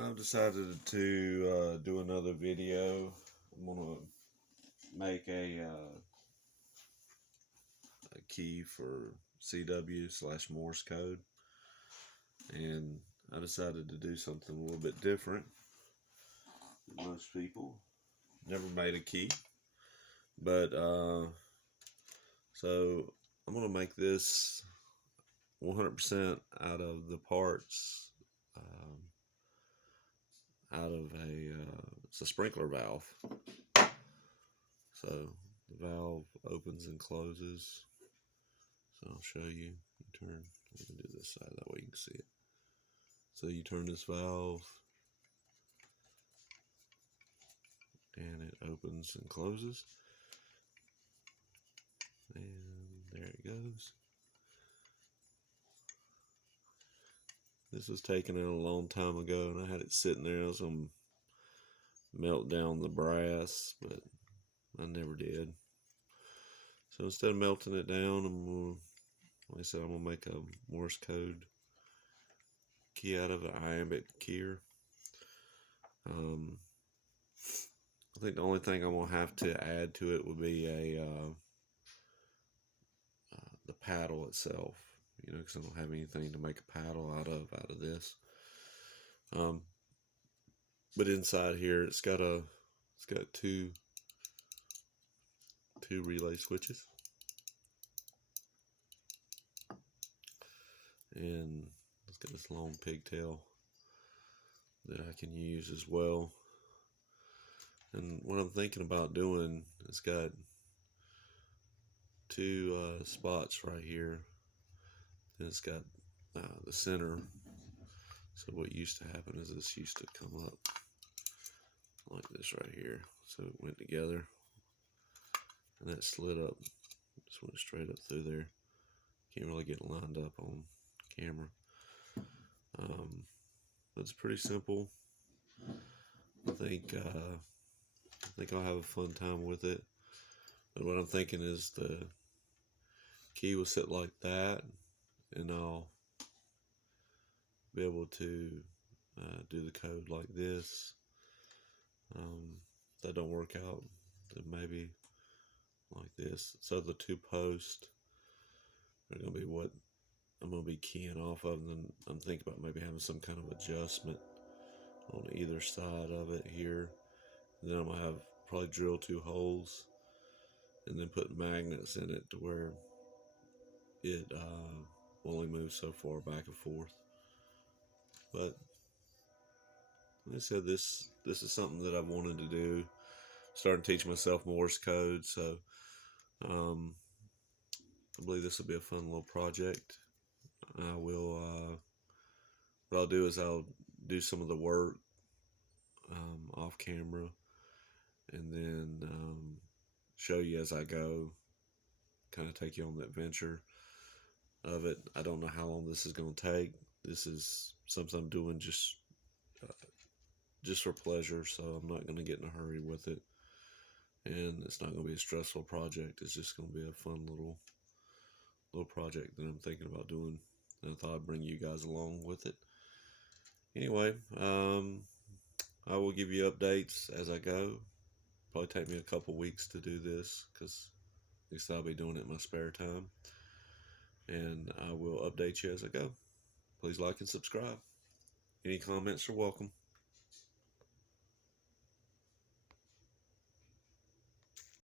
I've decided to do another video. I'm going to make a key for CW/Morse code, and I decided to do something a little bit different than most people. Never made a key, but so I'm going to make this 100% out of the parts out of it's a sprinkler valve. So the valve opens and closes. So I'll show you. You turn, I'm going to do this side, that way you can see it. So you turn this valve and it opens and closes. And there it goes. This was taken out a long time ago, and I had it sitting there. I was going to melt down the brass, but I never did. So instead of melting it down, like I said, I'm going to make a Morse code key out of an iambic keyer. I think the only thing I'm going to have to add to it would be the paddle itself, because I don't have anything to make a paddle out of this. But inside here, it's got two relay switches, and it's got this long pigtail that I can use as well. And what I'm thinking about doing, it's got two spots right here, and it's got the center. So what used to happen is this used to come up like this right here. So it went together, and that slid up, just went straight up through there. Can't really get lined up on camera. But it's pretty simple. I think I'll have a fun time with it. But what I'm thinking is the key will sit like that, and I'll be able to do the code like this. If that don't work out, then maybe like this. So the two posts are going to be what I'm going to be keying off of, and then I'm thinking about maybe having some kind of adjustment on either side of it here. And then I'm going to have probably drill two holes and then put magnets in it to where it only moves so far back and forth. But like I said, this is something that I've wanted to do. Starting to teach myself Morse code, so I believe this will be a fun little project. I will. What I'll do is I'll do some of the work off camera, and then show you as I go. Kind of take you on the adventure of it. I don't know how long this is going to take. This is something I'm doing just for pleasure, so I'm not going to get in a hurry with it, and it's not going to be a stressful project. It's just going to be a fun little project that I'm thinking about doing, and I thought I'd bring you guys along with it. Anyway, I will give you updates as I go. Probably take me a couple weeks to do this, because at least I'll be doing it in my spare time, and I will update you as I go. Please like and subscribe. Any comments are welcome.